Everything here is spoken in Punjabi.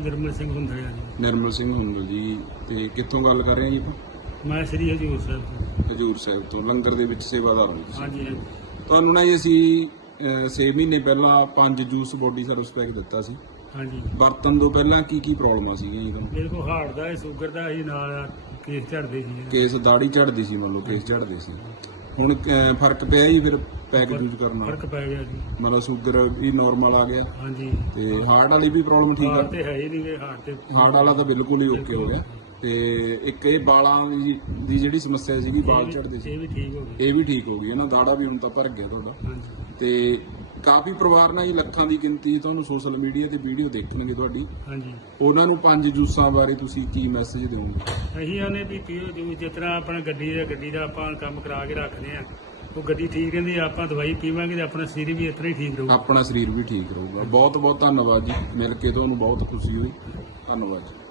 ਨਿਰਮਲ ਸਿੰਘ ਹੁੰਦਾ ਹੈ ਜੀ। ਨਿਰਮਲ ਸਿੰਘ ਹੁੰਦਲ ਜੀ। ਤੇ ਕਿੱਥੋਂ ਗੱਲ ਕਰ ਰਹੇ ਆ ਜੀ ਆਪਾਂ? ਮੈਂ ਸ੍ਰੀ ਹਜੂਰ ਸਾਹਿਬ ਤੋਂ। ਹਜੂਰ ਸਾਹਿਬ ਤੋਂ ਲੰਗਰ ਦੇ ਵਿੱਚ ਸੇਵਾਦਾਰ ਹਾਂ ਤੁਸੀਂ। ਹਾਂਜੀ ਤੁਹਾਨੂੰ ਨਾ ਜੀ ਅਸੀਂ 6 ਮਹੀਨੇ ਪਹਿਲਾਂ ਪੰਜ ਜੂਸ ਬੋਡੀ ਸਰਵਿਸ ਪੈਕ ਦਿੱਤਾ ਸੀ। ਹਾਂਜੀ। ਵਰਤਨ ਤੋਂ ਪਹਿਲਾਂ ਕੀ ਕੀ ਪ੍ਰੋਬਲਮਾਂ ਸੀਗੀਆਂ ਜੀ ਤੁਹਾਨੂੰ? ਮੇਰੇ ਕੋਲ ਹਾਰਟ ਦਾ ਸ਼ੂਗਰ ਦਾ ਹੀ ਨਾਲ ਕੇਸ ਝੜਦੇ ਸੀ। ਕੇਸ ਦਾੜੀ ਝੜਦੀ ਸੀ ਮੰਨ ਲਓ ਕੇਸ ਝੜਦੇ ਸੀ। ਹੁਣ ਅਹ, ਫ਼ਰਕ ਪਿਆ ਜੀ ਫਿਰ? ਪੈਕ ਯੂਜ਼ ਕਰਨ। ਨਾਲ ਫ਼ਰਕ ਪੈ ਗਿਆ ਜੀ। ਮਤਲਬ ਸ਼ੂਗਰ ਵੀ ਨਾਰਮਲ ਆ ਗਿਆ। ਹਾਂਜੀ। ਤੇ ਹਾਰਟ ਵਾਲੀ ਵੀ ਪ੍ਰੋਬਲਮ ਠੀਕ ਆ। ਹਾਰਟ ਤੇ ਹੈ ਹੀ ਨਹੀਂ ਹਾਰਟ ਤੇ। ਹਾਰਟ ਵਾਲਾ ਤਾਂ ਬਿਲਕੁਲ ਹੀ ਓਕੇ ਹੋ ਗਿਆ। ਤੇ ਇੱਕ ਇਹ ਬਾਲਾਂ ਦੀ ਦੀ ਜਿਹੜੀ ਸਮੱਸਿਆ ਸੀਗੀ ਬਾਲ ਝੜਦੇ ਸੀ। ਇਹ ਵੀ ਠੀਕ ਹੋ ਗਿਆ ਇਹ ਵੀ ਠੀਕ ਹੋ ਗਈ। ਹੈ ਨਾ ਦਾੜਾ ਵੀ ਹੁਣ ਤਾਂ ਭਰ ਗਿਆ ਤੁਹਾਡਾ। ਹਾਂਜੀ। ਤੇ ਕਾਫੀ ਪਰਿਵਾਰ ਨਾਲ ਹੀ ਲੱਖਾਂ ਦੀ ਗਿਣਤੀ ਤੁਹਾਨੂੰ ਸੋਸ਼ਲ ਮੀਡੀਆ ਤੇ ਵੀਡੀਓ ਦੇਖਣਗੇ ਤੁਹਾਡੀ। ਹਾਂਜੀ। ਉਹਨਾਂ ਨੂੰ ਪੰਜ ਜੂਸਾਂ ਬਾਰੇ ਤੁਸੀਂ ਕੀ ਮੈਸੇਜ ਦਿਓਗੇ? ਅਸੀਂ ਆਨੇ ਵੀ ਪੀਓ ਜੋ ਜਿਸ ਤਰ੍ਹਾਂ ਆਪਣਾ ਗੱਡੀ ਦਾ ਗੱਡੀ ਦਾ ਆਪਾਂ ਕੰਮ ਕਰਾ ਕੇ ਰੱਖਦੇ ਆ ਉਹ ਗੱਡੀ ਠੀਕ ਰਹਿੰਦੀ ਆ, ਆਪਾਂ ਦਵਾਈ ਪੀਵਾਂਗੇ ਤੇ ਆਪਣਾ ਸਰੀਰ ਵੀ ਇਸ ਤਰ੍ਹਾਂ ਹੀ ਠੀਕ ਰਹੂਗਾ। ਆਪਣਾ ਸਰੀਰ ਵੀ ਠੀਕ ਰਹੂਗਾ। ਬਹੁਤ ਬਹੁਤ ਧੰਨਵਾਦ ਜੀ। ਮਿਲ ਕੇ ਤੁਹਾਨੂੰ ਬਹੁਤ ਖੁਸ਼ੀ ਹੋਈ। ਧੰਨਵਾਦ ਜੀ।